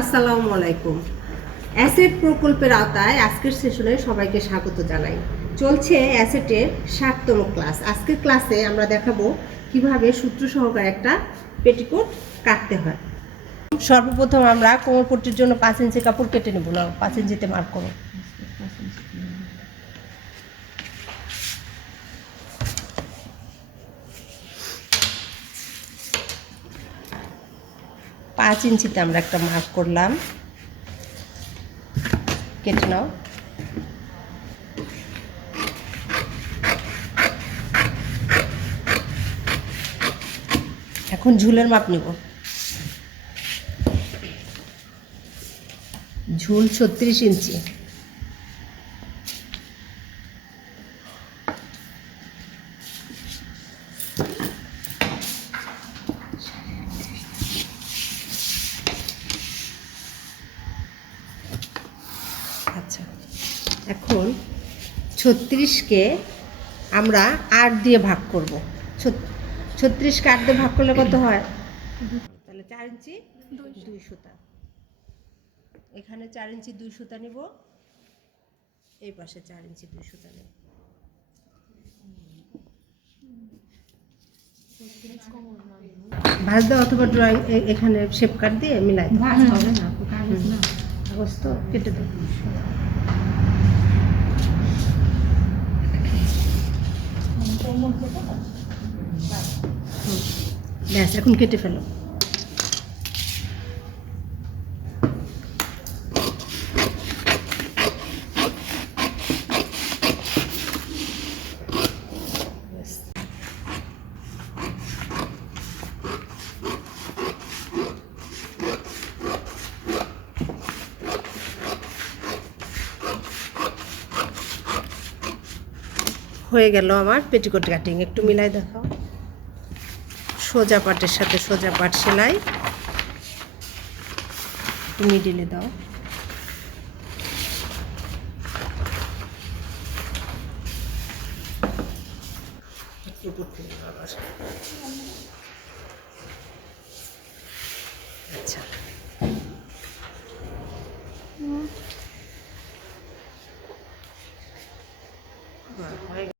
আসসালামু আলাইকুম। অ্যাসেট প্রকল্পের আওতায় আজকের সেশনে সবাইকে স্বাগত জানাই। চলছে অ্যাসেটের 60তম ক্লাস। আজকের ক্লাসে আমরা দেখাবো কিভাবে সূত্র সহকারে একটা পেটিকোট কাটতে হয়। সর্বপ্রথম আমরা কোমরপট্টির জন্য 5 ইঞ্চি কাপড় কেটে নেব। না 5 ইঞ্চিতে মার্ক করো। পাঁচ ইঞ্চিতে আমরা একটা মার্ক করলাম, কেটে নাও। এখন ঝুলের মাপ নিব। ঝুল 36 ইঞ্চি। আচ্ছা, এখন 36কে আমরা 8 দিয়ে ভাগ করব। 36কে 8 দিয়ে ভাগ করলে কত হয়? তাহলে 4 ইঞ্চি 2 সুতা। এখানে 4 ইঞ্চি 2 সুতা নিব, এই পাশে 4 ইঞ্চি 2 সুতা নেব। ভাঁজ দাও অথবা ড্রয়িং এখানে শেপ কাট দিয়ে মিলাই দাও। ভাঁজ হবে না, কাগজ না, কাগজ তো কেটে দাও। ব্যাস, এখন কেটে ফেলো। হয়ে গেল আমার পেটিকোট কাটিং। একটু মিলাই দেখাও। সোজা পাটের সাথে সোজা পাট সেলাই, একটু মিডিলে দাও। আচ্ছা,